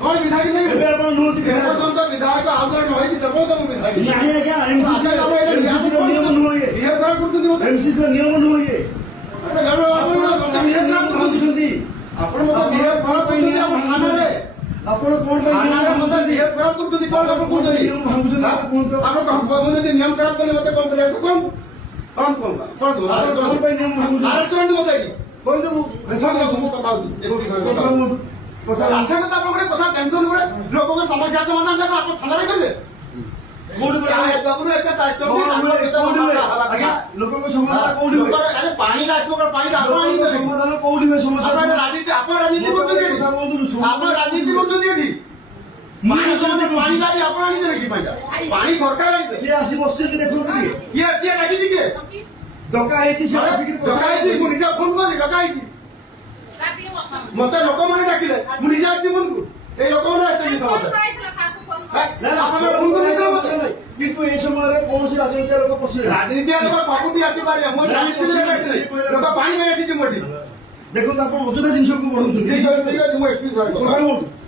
कौन विधायक नहीं ଏବେ ଆପଣ ନୁହନ୍ତି तो विधायक आउ जन रही तब तो विधायक ନାହିଁ ଆଜ୍ଞା ଏମସିସି ର ନିୟମ ନୁହଁ ଇଏ बिहेव खराब करछथि मते ଏମସିସି ର ନିୟମ ନୁହଁ ଇଏ अरे गण ନିୟମ ଭାବୁଛନ୍ତି आपण मते बिहेव खराब करछथि आपण थाना रे ଆପଣ କଣ ପାଇଁ थाना रे मते बिहेव खराब करछथि कोन आपण कहछथि ନିୟମ ଭାବୁଛନ୍ତି କୁହନ୍ତୁ आपण कहछथि नियम खराब करले मते कोन करे कोन कोन कोन कोन दो କଣ ପାଇଁ ନିୟମ ଭାବୁଛନ୍ତି ଆରେଷ୍ଟମେଣ୍ଟ ମତେ କି କହିଦେବୁ ବେସର ମୁଁ କଥା ହଉଛି କଥା ହୁଅନ୍ତୁ କଥା ଆଚ୍ଛା କଥା ଆପଣ ଗୋଟେ କଥା ଟେନସନ ଗୋଟେ ଲୋକଙ୍କ ସମସ୍ୟା ସମାଧାନ ଯାକ ଆପଣ ଥାନାରେ କଲେ କୋଉଠି ବାବୁରୁ ଏତେ ଦାୟିତ୍ୱ ଆଜ୍ଞା ଲୋକଙ୍କ ସମାଧାନ କୋଉଠି ହୁଏ ପାଣି ଆସିବ ପାଣି ଆପଣ ସମାଧାନ କୋଉଠି ହୁଏ ସମସ୍ୟା ରାଜନୀତି ଆପଣ ରାଜନୀତି କରୁଛନ୍ତି ଏଠି ଆପଣ ରାଜନୀତି କରୁଛନ୍ତି ଏଠି ପାଣି ପାଣି ଲାଗି ଆପଣ ଆଣିଦେବେ କି ପାଣିଟା ପାଣି ସରକାର ଆଣିବେ କିଏ ଆସି ବସିଛନ୍ତି ଦେଖନ୍ତୁ ଟିକେ କିଏ କିଏ ଡାକିଛି କିଏ ଡକା ହେଇଛି ସେ ଆସିକି ଡକା ହେଇଛି ମୁଁ ନିଜେ ଫୋନ କଲି ଡକା ହେଇଛି ମତେ ଲୋକମାନେ ଡାକିଲେ ମୁଁ ନିଜେ ଆସିଛି ମନକୁ ଏଇ ଲୋକମାନେ ଆସିଛନ୍ତି ସମସ୍ତେ କିନ୍ତୁ ଏ ସମୟରେ କୌଣସି ରାଜନୈତିକ ଲୋକ ପଶିବେ ରାଜନୀତି ଲୋକ ସବୁଠି ଆସିପାରିବେ ମୋ ରାଜନୀତି ଲୋକ ପାଣି ପାଇଁ ଆସିଛି ମୋଠି ଦେଖନ୍ତୁ ଆପଣ ଅଯଥା ଜିନିଷକୁ ବଢୁଛନ୍ତି ଠିକ ଅଛି ମୁଁ ଏକ୍ସପ୍ରେସ୍